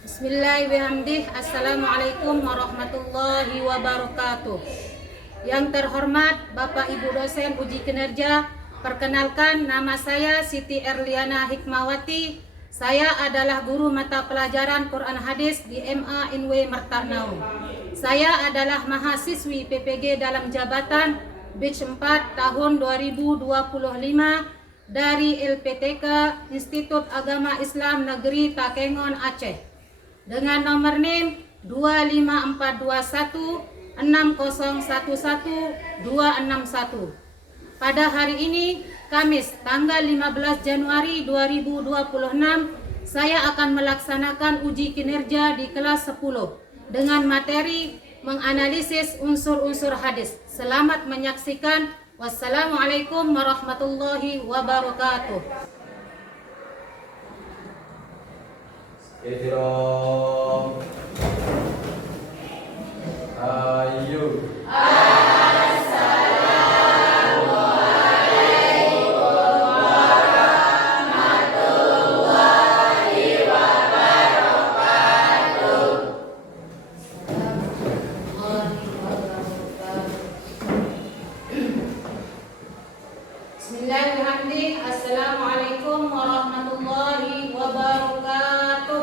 Bismillahirrahmanirrahim. Assalamualaikum warahmatullahi wabarakatuh. Yang terhormat Bapak Ibu dosen uji kinerja, perkenalkan nama saya Siti Erliana Hikmawati. Saya adalah guru mata pelajaran Quran Hadis di MA INW Martarnau. Saya adalah mahasiswi PPG dalam jabatan Batch 4 tahun 2025 dari LPTK Institut Agama Islam Negeri Takengon, Aceh, dengan nomor NIM 25421 6011 261. Pada hari ini, Kamis tanggal 15 Januari 2026, saya akan melaksanakan uji kinerja di kelas 10 dengan materi menganalisis unsur-unsur hadis. Selamat menyaksikan. Wassalamualaikum warahmatullahi wabarakatuh. Ihram. Ayo. Bismillahirrahmanirrahim. Assalamualaikum warahmatullahi wabarakatuh.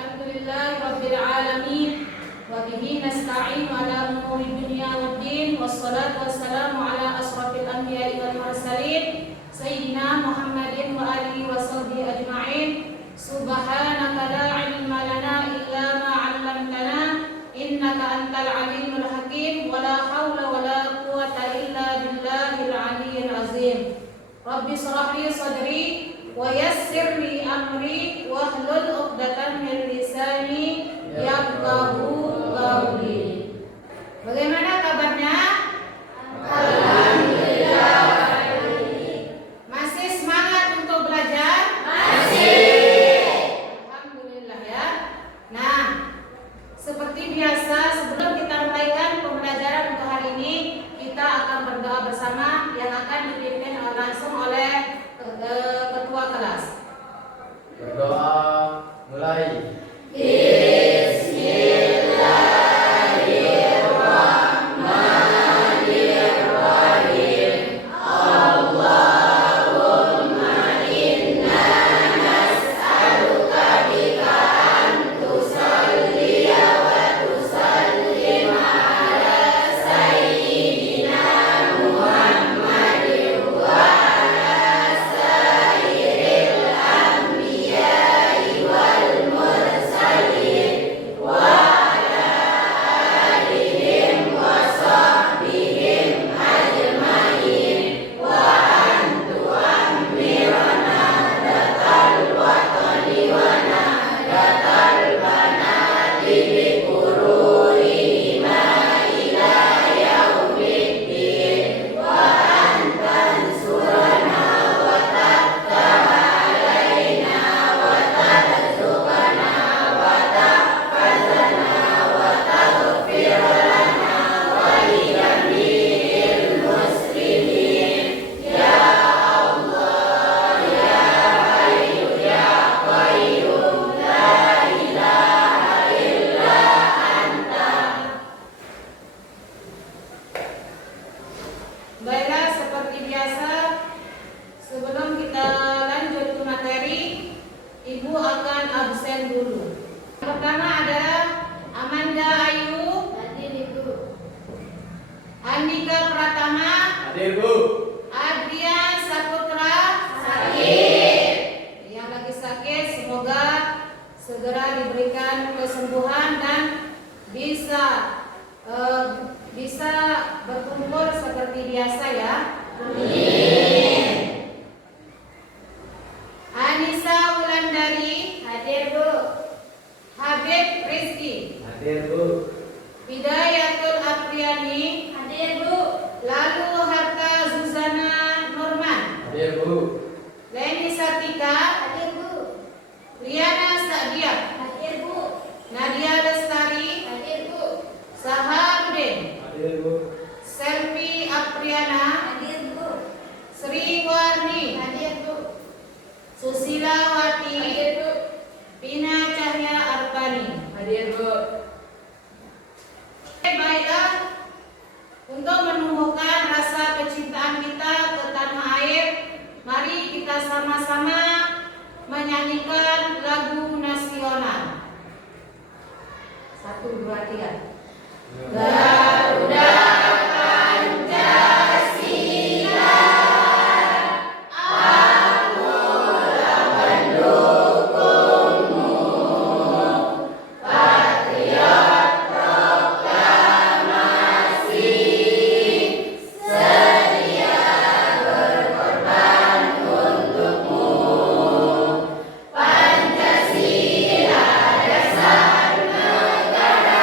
Alhamdulillahirabbil alamin wa bihi nasta'in ala umuri dunya waddin wassalatu wassalamu ala asrofil anbiya'i wal mursalin sayyidina Muhammadin wa alihi wa sahbihi ajma'in. Subhanaka la ilma lana illa ma 'allamtana innaka antal alimul hakim wa la haula wa la quwwata illa billahil aliyyil azim. Rabbi shrah li sadri wa yassir li amri wahlul 'uqdatam min lisani yafqahu qawli. Bagaimana kabarnya? Alhamdulillah. Masih semangat untuk belajar? Alhamdulillah ya. Nah, seperti biasa, sebelum kita mulaikan pembelajaran untuk hari ini, kita akan berdoa bersama yang akan dipimpin langsung oleh ketua kelas. Berdoa mulai. Baiklah, seperti biasa, sebelum kita lanjut ke materi, Ibu akan absen dulu. Yang pertama adalah Amanda Ayu, hadir Ibu. Andika Pratama, Hadir, Bu. Adrian Saputra, sakit. Yang lagi sakit, semoga segera diberikan kesembuhan dan bisa berkumpul seperti biasa ya. Amin. Anissa Wulandari, hadir Bu. Habib Rizki, Hadir, Bu. Hidayatul Apriyani, hadir Bu. Lalu Harta Zuzana Nurman, Hadir, Bu. Leni Satika, hadir Bu. Liana Sadiak, hadir Bu. Nadia Lestari, hadir Bu. Saharudin, Hadir, Bu. Selvi Apriana, hadir Bu. Sri kita sama-sama menyanyikan lagu nasional. 1, 2, 3. Garuda Pancasila, akulah pendukungmu, patriot proklamasi, sedia berkorban untukmu. Pancasila dasar negara,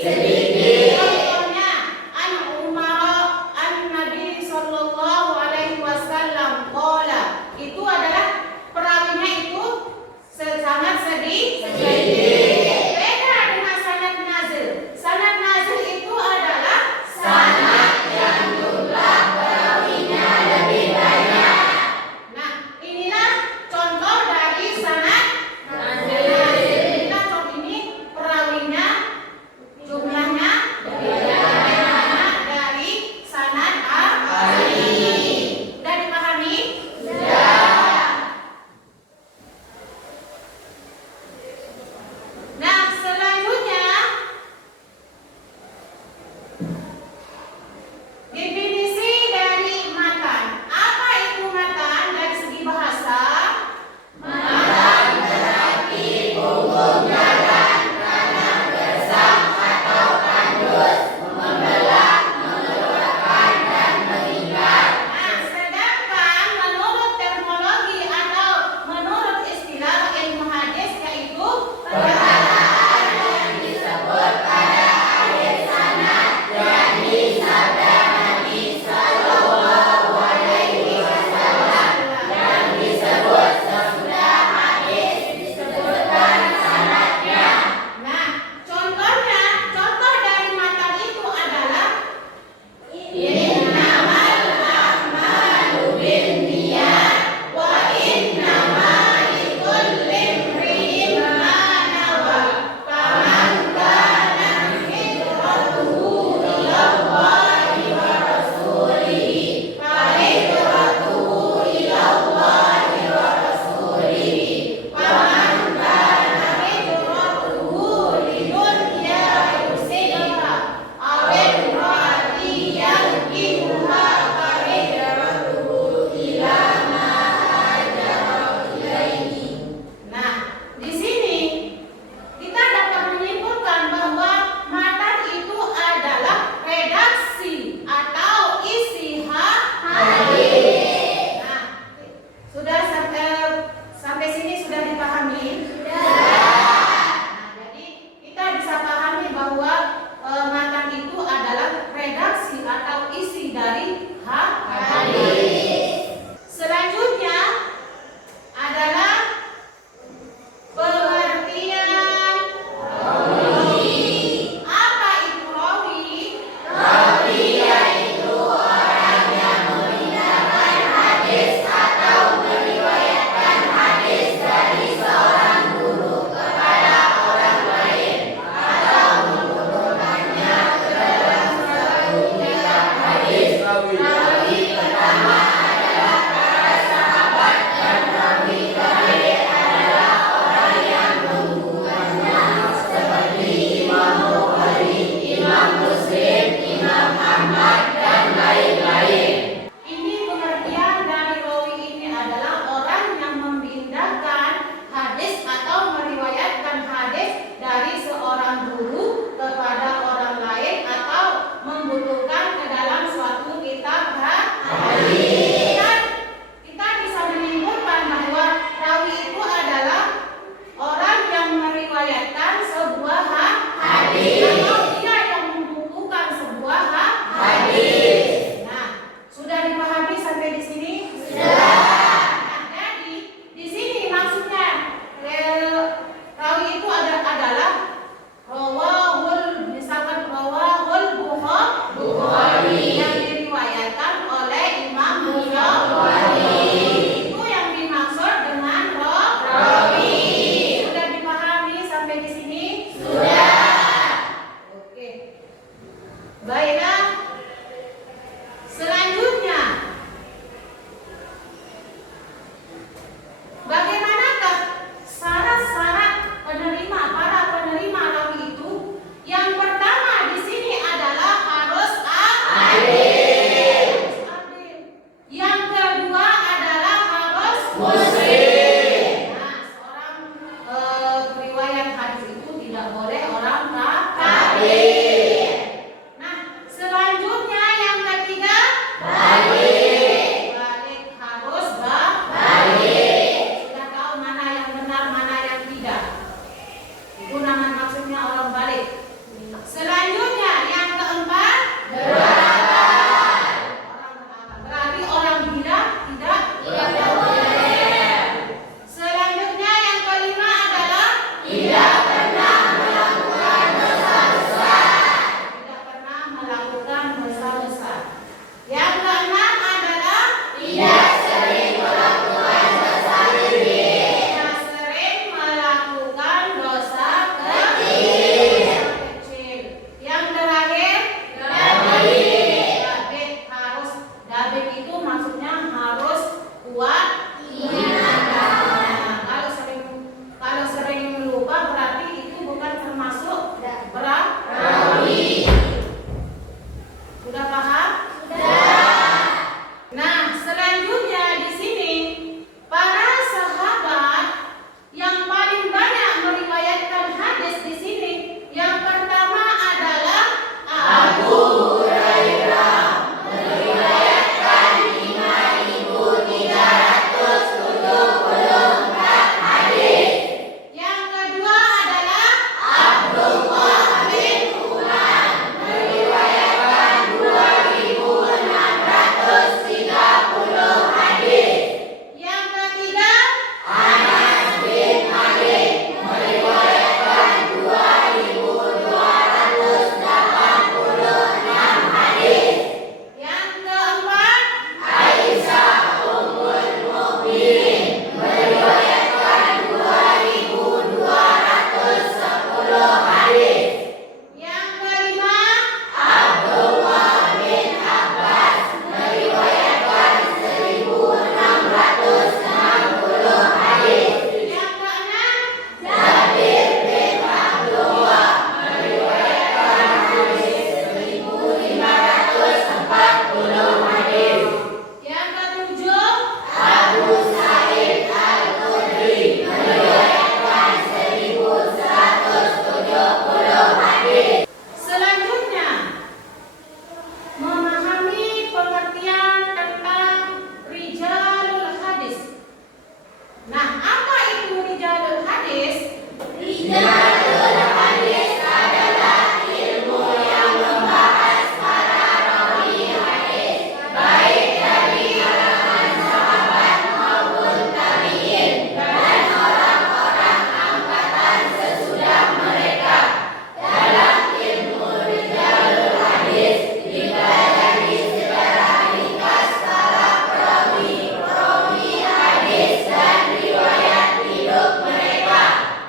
Contohnya, an Umar an Nabi sallallahu alaihi wasallam qala, itu adalah perawinya itu sangat sedikit. Beda dengan sanad nazil. Sanad nazil itu adalah sanad yang jumlah perawinya lebih banyak. Nah, inilah contoh dari sanad nazil. Inilah contoh ini perawinya jumlahnya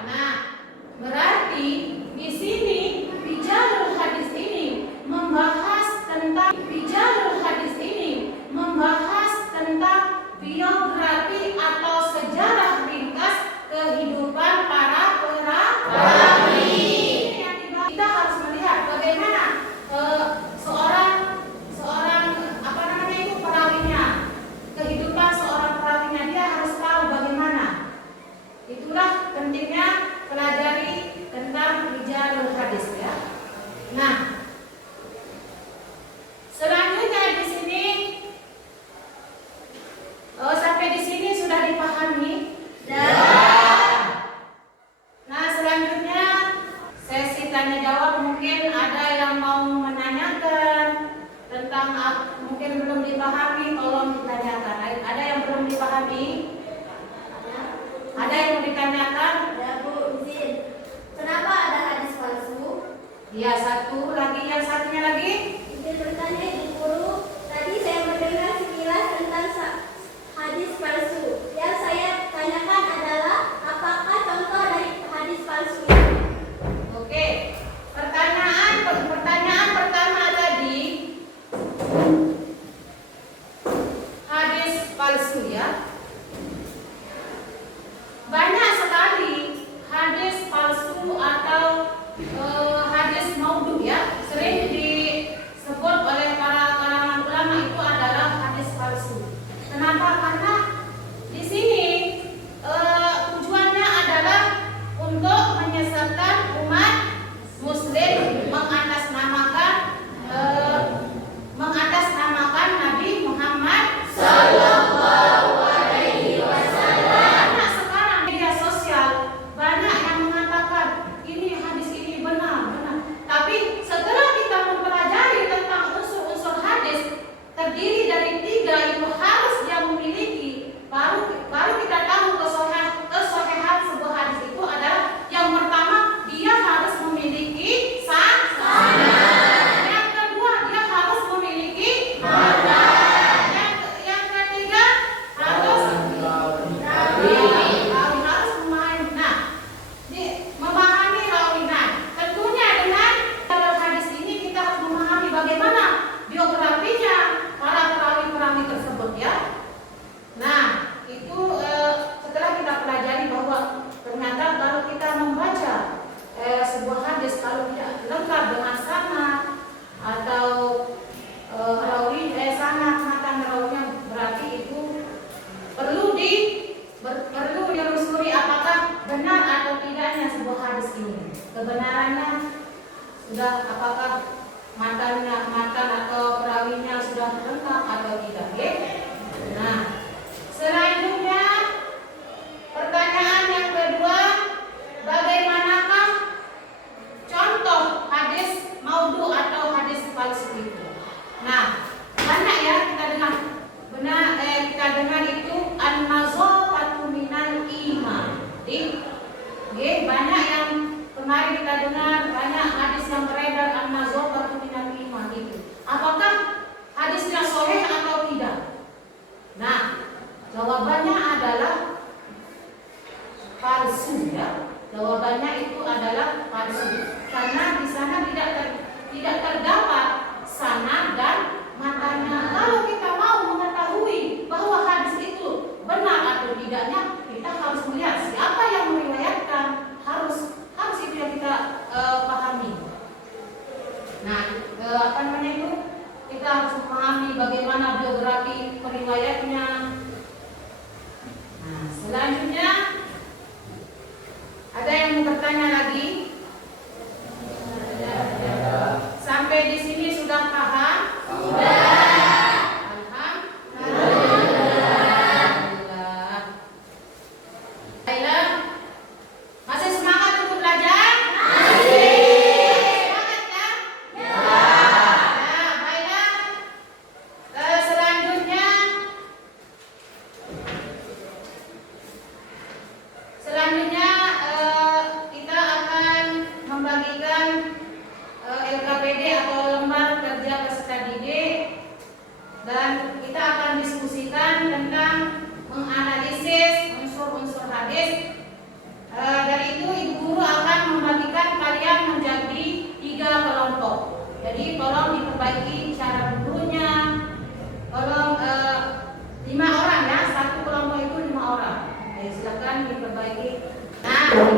Nah, berarti di sini Rijalul hadis ini membahas tentang biografi atau sejarah ringkas kehidupan para perawi. Kita harus melihat bagaimana seorang apa namanya itu perawinya, kehidupan seorang perawinya, dia harus tahu bagaimana. Itulah pentingnya pelajari tentang rijalul hadis ya. Nah, selanjutnya di sini sampai di sini sudah dipahami? Nah, selanjutnya sesi tanya jawab, mungkin ada yang mau menanyakan tentang mungkin belum dipahami, tolong ditanyakan. Ada yang belum dipahami? Ada yang mau ditanyakan? Ya Bu, izin. Kenapa ada hadis palsu? Ya, satu lagi, yang satunya lagi. Izin bertanya Ibu Guru. Tadi saya mendengar sekilas tentang hadis palsu. Yang saya tanyakan adalah apakah contoh dari hadis palsu? Oke. Pertanyaan pertama tadi, hadis palsu ya. Banyak sekali hadis palsu atau hadis maudhu ya, sering disebut oleh para kalangan ulama itu adalah hadis palsu. Kenapa? Karena di sini tujuannya adalah untuk menyesatkan umat muslim, mengatasnamakan Nabi Muhammad sallallahu alaihi wasallam. Karena sekarang media sosial banyak yang mengatakan ini hadis ini benar. Tapi setelah kita mempelajari tentang unsur-unsur hadis, terdiri dari 3 itu harus dia memiliki, baru kita tahu kesohihan sebuah hadis itu adalah yang pertama dia harus memiliki sanad. Yang kedua dia harus memiliki matan. Yang ketiga harus harus memahami. Nah, memahami rawi. Nah, tentunya dengan dalam hadis ini kita harus memahami bagaimana biografinya para perawi-perawi tersebut ya. Nah, itu setelah kita pelajari bahwa ternyata kalau kita membaca sebuah hadis kalau tidak lengkap dengan sanad atau sanad matan rawinya, berarti itu perlu ditelusuri apakah benar atau tidaknya sebuah hadis ini. Kebenarannya sudah, apakah matan atau perawinya sudah lengkap atau tidak ya? Nah, selanjutnya pertanyaan yang kedua, bagaimanakah contoh hadis maudhu atau hadis palsu itu? Nah, banyak ya kita dengar itu an-nazafatu minal iman. Banyak yang kemarin kita dengar, banyak hadis yang beredar an-nazafatu minal iman itu. Apakah hadisnya sahih atau tidak? Nah, jawabannya adalah palsu ya. Jawabannya itu adalah palsu. Karena di sana tidak terdapat sanad dan matanya. Kalau kita mau mengetahui bahwa hadis itu benar atau tidaknya, kita harus melihat siapa yang meriwayatkan. Harus itu yang kita pahami. Nah, kita harus memahami bagaimana biografi periwayatnya. Nah, selanjutnya ada yang mau bertanya lagi? Sampai di sini sudah paham? Sudah. Alhamdulillah. Masih semangat untuk belajar?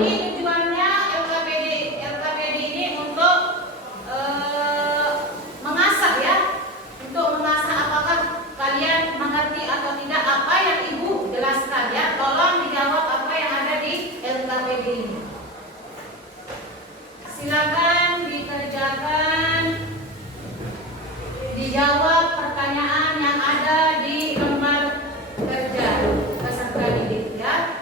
ini tujuannya LKPD ini untuk mengasah ya, untuk mengasah apakah kalian mengerti atau tidak apa yang ibu jelaskan ya. Tolong dijawab apa yang ada di LKPD ini. Silakan dikerjakan, dijawab pertanyaan yang ada di lembar kerja peserta didik ya.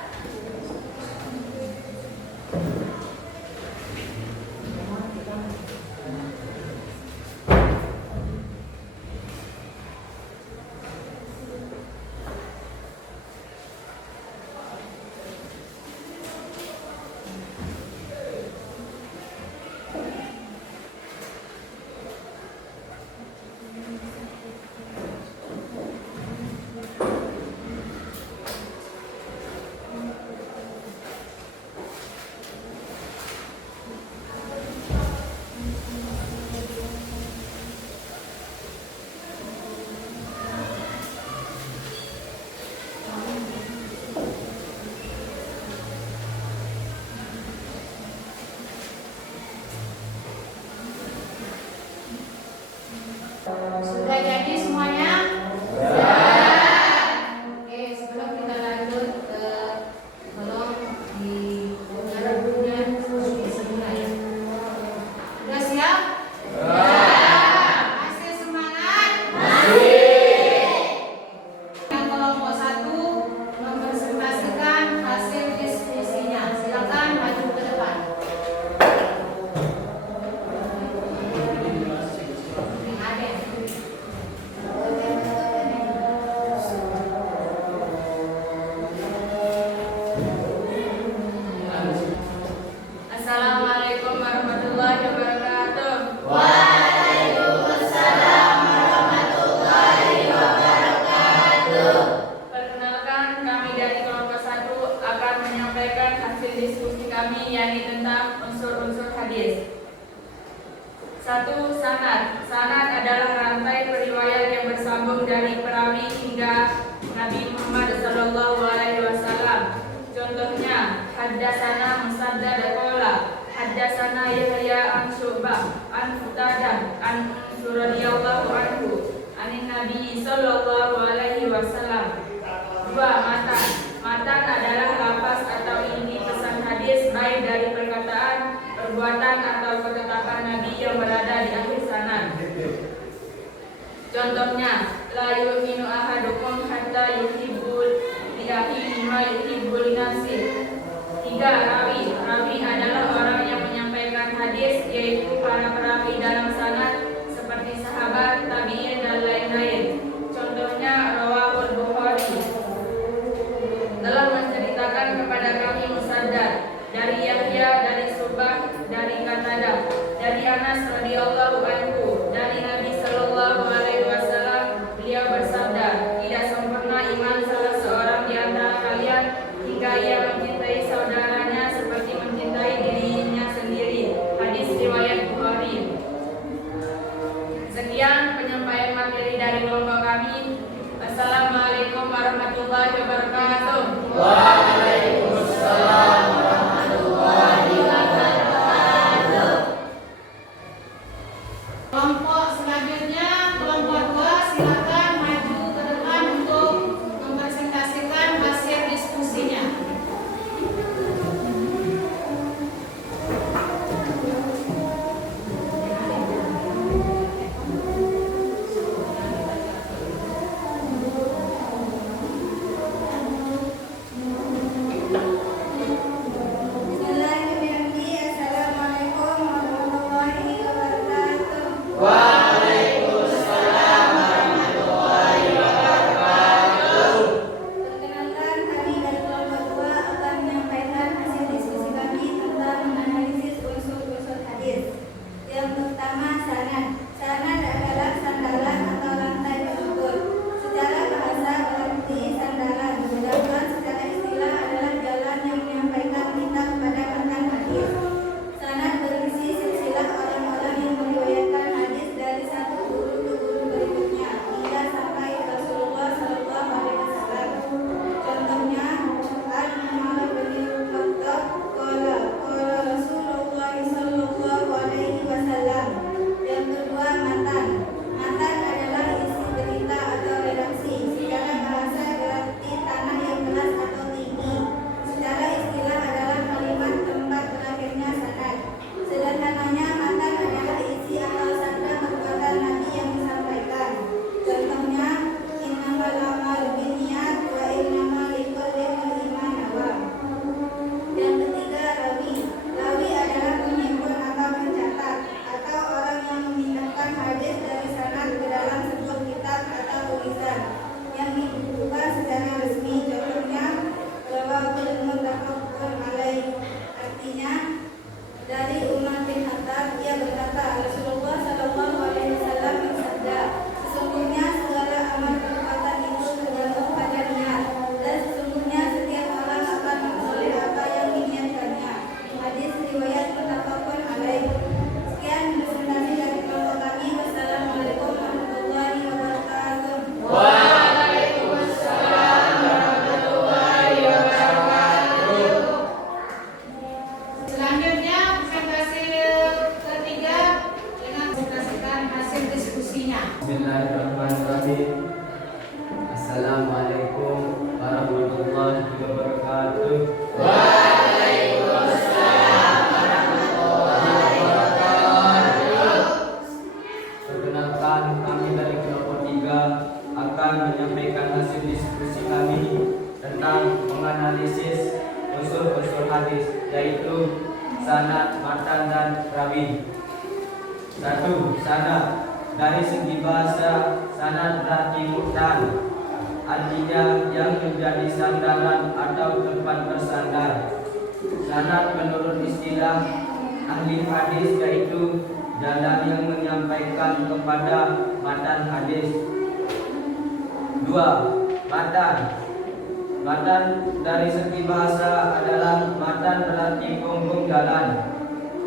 Sudah jadi semuanya? Oke, sebelum kita lanjut ke tolong di bukunya semua ya. Sudah siap? Masih semangat? Yang kelompok 1 mempresentasikan hasil diskusinya. Silakan maju ke depan. Assalamualaikum warahmatullahi wabarakatuh. Waalaikumsalam warahmatullahi wabarakatuh. Perkenalkan, kami dari kelompok 1 akan menyampaikan hasil diskusi kami yakni tentang unsur-unsur hadis. 1. Sanad. Sanad adalah rantai periwayat yang bersambung dari perawi hingga Nabi Muhammad SAW. Contohnya, haddasana Musaddad qala, haddasana Yahya an Syu'bah, an Qatadah, an radhiyallahu anhu, anin Nabi sallallahu alaihi wasallam. 2. Matan. Matan adalah lafaz atau inti pesan hadis baik dari perkataan, perbuatan atau ketetapan Nabi yang berada di akhir sanad. Contohnya, la yu'minu ahadukum hatta yuhibbul li akhihi ma yuhibbu li nafsihi. 3. Rawi. Rawi adalah orang yang menyampaikan hadis, yaitu para perawi dalam sanad seperti sahabat, tabi'in dan lain-lain. Contohnya rawahul Bukhari telah menceritakan kepada kami Musaddad dari Yahya, dari Syu'bah, dari Qatadah, dari Anas radhiyallahu anhu, dari Nabi sallallahu alaihi wasallam. Beliau bersabda, tidak sempurna iman salah seorang di antara kalian hingga ia mencintai saudaranya seperti mencintai dirinya sendiri. Hadis riwayat Bukhari. Sekian penyampaian materi dari kelompok kami. Assalamualaikum warahmatullahi wabarakatuh. Waalaikumsalam warahmatullahi wabarakatuh. Bismillahirrahmanirrahim. Assalamualaikum warahmatullahi wabarakatuh. Waalaikumsalam warahmatullahi wabarakatuh. Perkenalkan, kami dari kelompok 3 akan menyampaikan hasil diskusi kami tentang menganalisis unsur-unsur hadis, yaitu sanad, matan, dan rawi. 1. Sanad. Dari segi bahasa, sanad berarti mutan, artinya yang menjadi sandaran atau tempat bersandar. Sanad menurut istilah ahli hadis yaitu jalan yang menyampaikan kepada matan hadis. 2. Matan. Matan dari segi bahasa adalah matan berarti punggung jalan,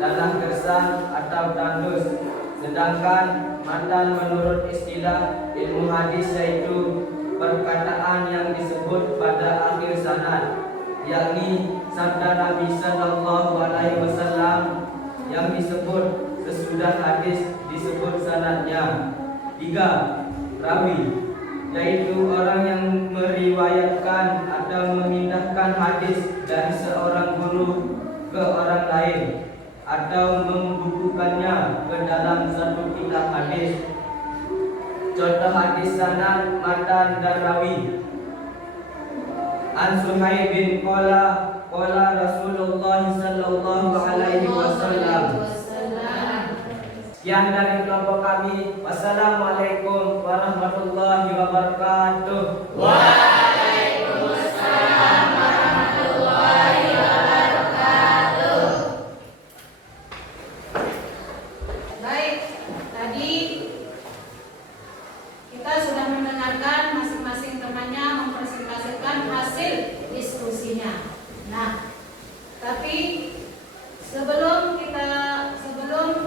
tanah gersang atau tandus. Sedangkan matan menurut istilah ilmu hadis yaitu perkataan yang disebut pada akhir sanad, yakni sabda Nabi Sallallahu Alaihi Wasallam yang disebut sesudah hadis disebut sanadnya. 3. Rawi, yaitu orang yang meriwayatkan atau memindahkan hadis dari seorang guru ke orang lain atau membukukannya ke dalam satu kitab hadis. Contoh hadis sanad, matan, dan rawi. An Suhaib bin qala Rasulullah sallallahu alaihi wasallam. Sekian dari kelompok kami. Wassalamualaikum warahmatullahi wabarakatuh. Waalaikumsalam warahmatullahi wabarakatuh. Baik, tadi kita sudah mendengarkan masing-masing temannya mempresentasikan hasil diskusinya. Nah, tapi sebelum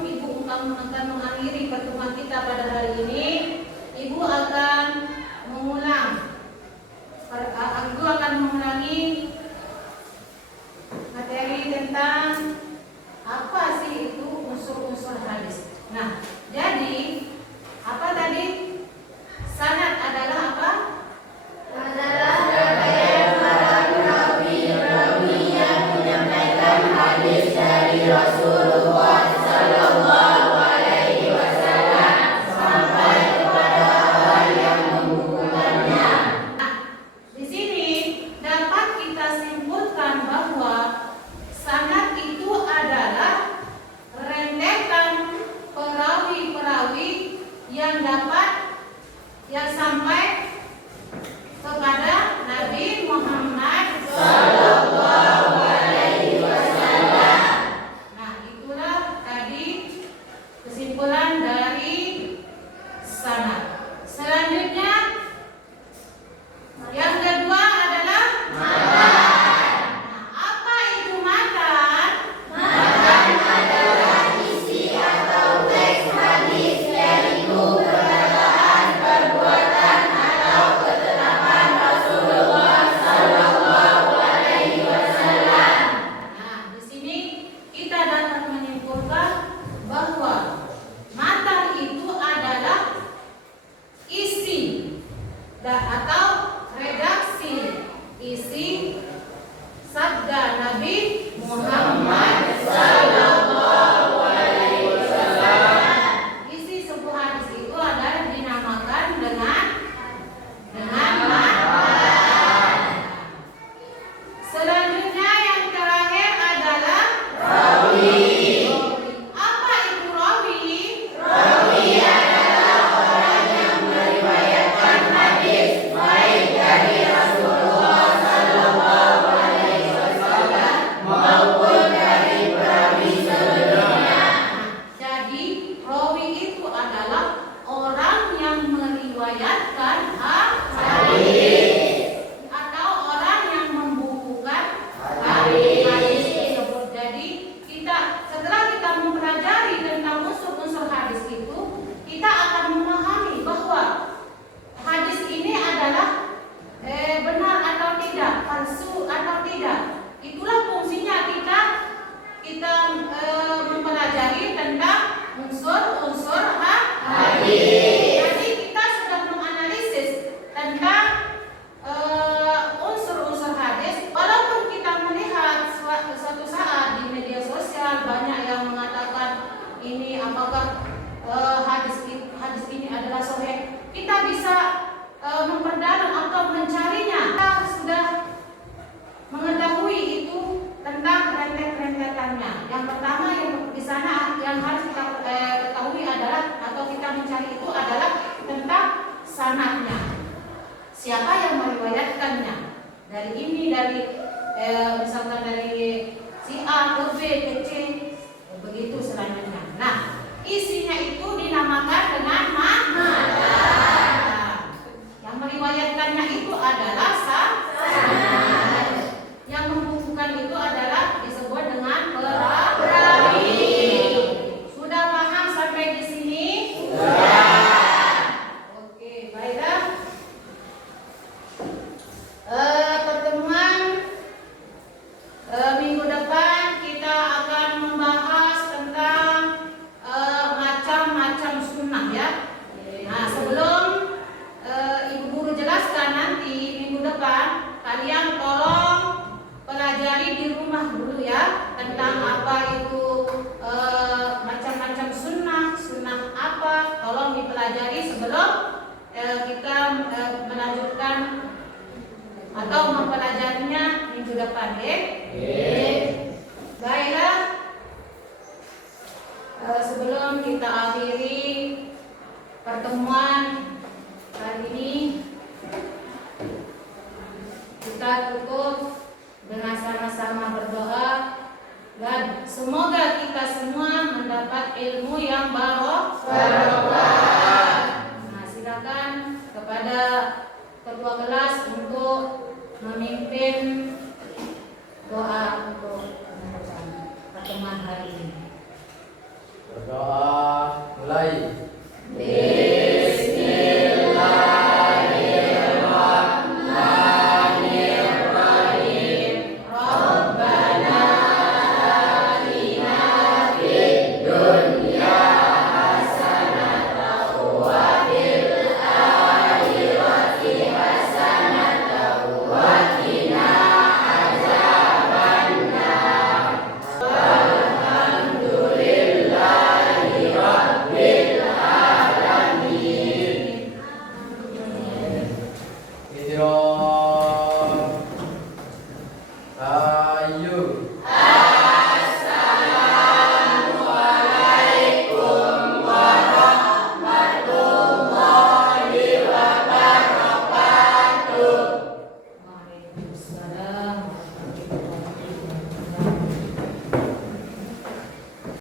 Ibu akan mengakhiri pertemuan kita pada hari ini, Ibu akan mengulangi materi tentang apa sih itu unsur-unsur hadis. Nah, jadi apa tadi? Sanad adalah apa? Adalah rangkaian para rawi yang menyampaikan hadis dari Rasulullah Sallallahu Alaihi Wasallam sampai kepada orang yang membukukannya. Nah, di sini dapat kita simpulkan bahwa sanad itu adalah rentetan perawi-perawi yang sampai kepada Nabi Muhammad Sallallahu Alaihi Wasallam. Nah, itulah tadi kesimpulan dari sanad. Selanjutnya, yang kedua adalah matan. Nah, apa itu matan? Matan adalah isi atau teks hadis, yaitu perkataan, perbuatan, atau ketetapan Rasulullah Sallallahu Alaihi Wasallam. Nah, di sini kita dapat menyimpulkan bahwa matan itu adalah isi atau redaksi isi sabda Nabi Muhammad Sallallahu Alaihi Wasallam. Isi sebuah hadis itu adalah dinamakan dengan matan. Selanjutnya yang terakhir adalah rawi. Apa itu rawi? Rawi adalah orang yang meriwayatkan hadis baik dari Rasulullah Sallallahu Alaihi Wasallam maupun dari perawi sebelumnya. Jadi rawi itu adalah orang yang meriwayatkan hadis atau orang yang membukukan hadis tersebut. Jadi setelah kita mempelajari tentang unsur-unsur hadis itu, kita akan memahami bahwa hadis ini adalah benar atau tidak, palsu atau tidak. Itulah fungsinya kita mempelajari tentang unsur-unsur hadis. Jadi dari misalkan dari si A ke B ke C, begitu selanjutnya. Nah, isinya itu dinamakan dengan mata. Yang meriwayatkannya itu adalah sanad. Yang membukukan itu adalah disebut dengan perawi. Sudah paham sampai di sini? Oke, baiklah. Pertemuan minggu depan kita akan membahas tentang macam-macam sunnah ya. Nah, sebelum ibu guru jelaskan nanti minggu depan, kalian tolong pelajari di rumah dulu ya tentang apa itu macam-macam sunnah, sunnah apa, tolong dipelajari sebelum kita melanjutkan atau mempelajarinya minggu depan ya. Baiklah, sebelum kita akhiri pertemuan kali ini, kita tutup dengan sama-sama berdoa dan semoga kita semua mendapat ilmu yang barokah. Nah, silakan kepada ketua kelas untuk memimpin doa untuk pertemuan hari ini. Berdoa.